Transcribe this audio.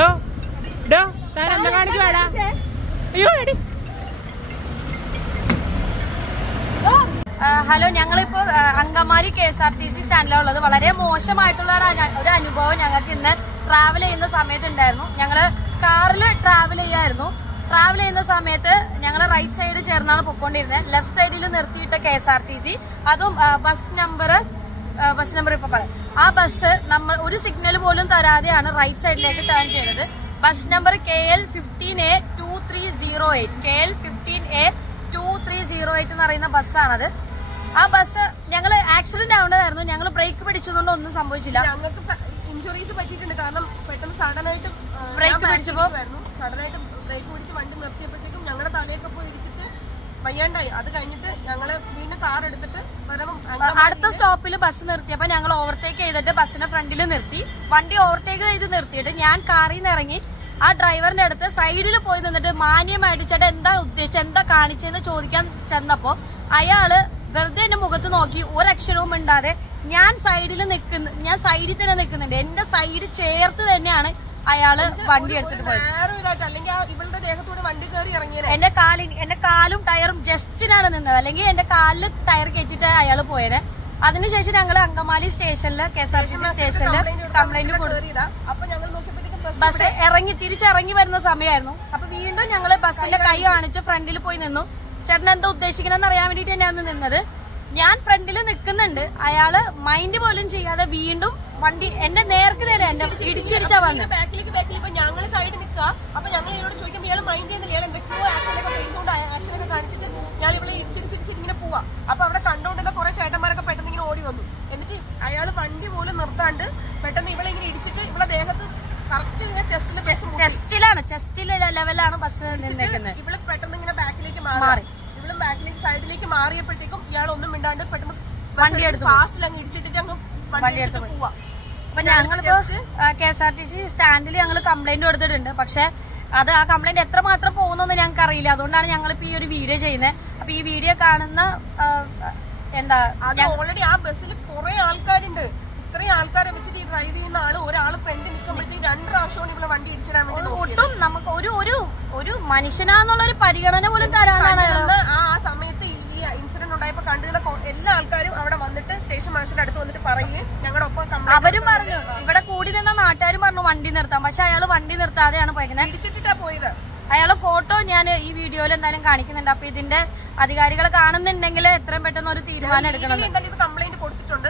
ഡോ ഡോ. താൻ എന്താ കാണിച്ചു വേടാ. അയ്യോ എടി. ഹലോ ഞങ്ങളിപ്പോ Angamaly K S R T C സ്റ്റാൻഡിലാണ് ഉള്ളത് വളരെ മോശമായിട്ടുള്ള ഒരു അനുഭവം ഞങ്ങൾക്ക് ഇന്ന് ട്രാവൽ ചെയ്യുന്ന സമയത്ത് ഉണ്ടായിരുന്നു. ഞങ്ങൾ കാറിൽ ട്രാവൽ ചെയ്യായിരുന്നു ട്രാവൽ ചെയ്യുന്ന സമയത്ത് ഞങ്ങൾ റൈറ്റ് സൈഡ് ചേർന്നാണ് പൊക്കോണ്ടിരുന്നത് ലെഫ്റ്റ് സൈഡിൽ നിർത്തിയിട്ട K S R T C. അതും ബസ് നമ്പർ ബസ് നമ്പർ ഇപ്പൊ പറയാം ആ ബസ് നമ്മൾ ഒരു സിഗ്നൽ പോലും തരാതെയാണ് റൈറ്റ് സൈഡിലേക്ക് ടേൺ ചെയ്തത്. Bus number K L fifteen A two three zero eight K L fifteen A two three zero eight എന്ന് പറയുന്ന ബസ്സാണത് ആ ബസ് ഞങ്ങൾ ആക്സിഡന്റ് ആവേണ്ടതായിരുന്നു ഞങ്ങൾ ബ്രേക്ക് പിടിച്ചതുകൊണ്ട് ഒന്നും സംഭവിച്ചില്ല. ഞങ്ങൾക്ക് ഇഞ്ചുറീസ് പറ്റിയിട്ടുണ്ട്. കാരണം പെട്ടെന്ന് സഡൻ ആയിട്ട് ബ്രേക്ക് പിടിച്ചപ്പോൾ സഡൻ ആയിട്ട് ബ്രേക്ക് പിടിച്ച് വണ്ടി നിർത്തിയപ്പോഴത്തേക്കും ഞങ്ങളുടെ തലയൊക്കെ പോയി ഇടിച്ചിട്ട് വയ്യാണ്ടായി. അത് കഴിഞ്ഞിട്ട് ഞങ്ങൾ വീണ്ടും കാർ എടുത്തിട്ട് അടുത്ത സ്റ്റോപ്പിൽ ബസ് നിർത്തിയപ്പോ ഞങ്ങൾ ഓവർടേക്ക് ചെയ്തിട്ട് ബസ്സിന്റെ ഫ്രണ്ടിൽ നിർത്തി. വണ്ടി ഓവർടേക്ക് ചെയ്ത് നിർത്തിയിട്ട് ഞാൻ കാറിൽ നിന്ന് ഇറങ്ങി. ആ ഡ്രൈവറിന്റെ അടുത്ത് സൈഡിൽ പോയി നിന്നിട്ട് മാന്യമായിട്ട് ചേട്ടാ എന്താ ഉദ്ദേശിച്ചത്? എന്താ കാണിച്ചതെന്ന് ചോദിക്കാൻ ചെന്നപ്പോ അയാൾ വെറുതെ എന്റെ മുഖത്ത് നോക്കി ഒരക്ഷരവും ഇണ്ടാതെ ഞാൻ സൈഡിൽ നിൽക്കുന്നു ഞാൻ സൈഡിൽ തന്നെ നിൽക്കുന്നുണ്ട്. എന്റെ സൈഡ് ചേർത്ത് തന്നെയാണ് അയാൾ വണ്ടി എടുത്തിട്ട് പോയത്. എന്റെ കാലി എന്റെ കാലും ടയറും ജസ്റ്റിനാണ് നിന്നത്. അല്ലെങ്കിൽ എന്റെ കാലിൽ ടയർ കയറ്റിട്ട് അയാൾ പോയത് അതിനുശേഷം ഞങ്ങൾ അങ്കമാലി സ്റ്റേഷനിൽ K S R T C സ്റ്റേഷനിൽ കംപ്ലൈന്റ് കൊടുത്തു. ബസ് ഇറങ്ങി തിരിച്ചിറങ്ങി വരുന്ന സമയമായിരുന്നു. അപ്പൊ വീണ്ടും ഞങ്ങൾ ബസ്സിന്റെ കൈ കാണിച്ച്. ഫ്രണ്ടിൽ പോയി നിന്നു. ചേട്ടൻ എന്താ ഉദ്ദേശിക്കണമെന്ന് അറിയാൻ വേണ്ടിട്ട് ഞാൻ നിന്നത്. ഞാൻ ഫ്രണ്ടിൽ നിൽക്കുന്നുണ്ട്. അയാൾ മൈൻഡ് പോലും ചെയ്യാതെ വീണ്ടും വണ്ടി എന്റെ നേർക്ക് നേരെ എന്റെ ഇടിച്ചിടിച്ചാ വന്നത് ബാക്കിലേക്ക് ബാക്കിൽ ഇപ്പൊ ഞങ്ങൾ സൈഡ് നിൽക്കുക അപ്പൊ ഞങ്ങൾ ഇവരോട് ചോദിക്കുമ്പോൾ ഇയാൾ മൈൻഡ് ചെയ്യുന്നില്ല. ഇയാൾ എന്തൊക്കെയോ ആക്ഷനൊക്കെ ചെയ്തുകൊണ്ട് ആക്ഷനൊക്കെ കാണിച്ചിട്ട് ഞാൻ ഇവിടെ ഇടിച്ചിടിച്ചിടിച്ച് ഇങ്ങനെ പോവാ. അപ്പൊ അവിടെ കണ്ടുകൊണ്ടിരുന്ന കുറെ ചേട്ടന്മാരൊക്കെ പെട്ടെന്ന് ഇങ്ങനെ ഓടി വന്നു. എന്നിട്ട് അയാൾ വണ്ടി പോലും നിർത്താണ്ട് പെട്ടെന്ന് ഇവളെ ഇങ്ങനെ ഇടിച്ചിട്ട് ഇവളെ ദേഹത്ത് ചെസ്റ്റിലാണ് ചെസ്റ്റിലെ ലെവലാണ് ബസ് നിന്നേക്കുന്നത് ഇവൾ പെട്ടെന്ന് ഇങ്ങനെ ബാക്കിലേക്ക് മാറി. ഇവളും ബാക്കിലേക്ക് സൈഡിലേക്ക് മാറിയപ്പോഴത്തേക്കും ഇയാൾ ഒന്നും മിണ്ടാണ്ട് പെട്ടെന്ന് വണ്ടി എടുത്ത് ഫാസ്റ്റിൽ അങ്ങ് ഇടിച്ചിട്ട് അങ്ങ് വണ്ടി എടുത്ത് പോവാ. അപ്പൊ ഞങ്ങളിപ്പോ K S R T C സ്റ്റാൻഡിൽ ഞങ്ങൾ കംപ്ലൈന്റ് കൊടുത്തിട്ടുണ്ട്. പക്ഷെ അത് ആ കംപ്ലൈന്റ് എത്രമാത്രം പോകുന്നൊന്നും ഞങ്ങൾക്ക് അറിയില്ല അതുകൊണ്ടാണ് ഞങ്ങളിപ്പോ ഈ ഒരു വീഡിയോ ചെയ്യുന്നത് അപ്പൊ ഈ വീഡിയോ കാണുന്ന എന്താ ഓൾറെഡി ആ ബസ്സിൽ കുറെ ആൾക്കാരുണ്ട്. ഇത്രയും ആൾക്കാരെ വെച്ചിട്ട് ഈ ഡ്രൈവ് ചെയ്യുന്ന ആൾ ഒരാൾ ഫ്രണ്ട് നിൽക്കുമ്പോഴത്തേക്ക് രണ്ട് പ്രാവശ്യമാണ് ഇവിടെ വണ്ടി ഇടിച്ചിടാൻ വേണ്ടി ഒട്ടും നമുക്ക് ഒരു ഒരു ഒരു മനുഷ്യനാന്നുള്ള ഒരു പരിഗണന പോലും തരാനാണ് ആ സമയത്ത് ഈ ഇൻസിഡന്റ് ഉണ്ടായപ്പോ കണ്ടിരുന്ന എല്ലാ ആൾക്കാരും അവരും പറഞ്ഞു. ഇവിടെ കൂടി നിന്ന നാട്ടുകാരും പറഞ്ഞു വണ്ടി നിർത്താം. പക്ഷെ അയാൾ വണ്ടി നിർത്താതെയാണ് ഇടിച്ചിട്ടിട്ടാ പോയത്. അയാളെ ഫോട്ടോ ഞാൻ ഈ വീഡിയോയിൽ എന്തായാലും കാണിക്കുന്നുണ്ട്. അപ്പൊ ഇതിന്റെ അധികാരികൾ കാണുന്നുണ്ടെങ്കിൽ എത്രയും പെട്ടെന്ന് ഒരു തീരുമാനം എടുക്കണം. കംപ്ലൈന്റ് കൊടുത്തിട്ടുണ്ട്.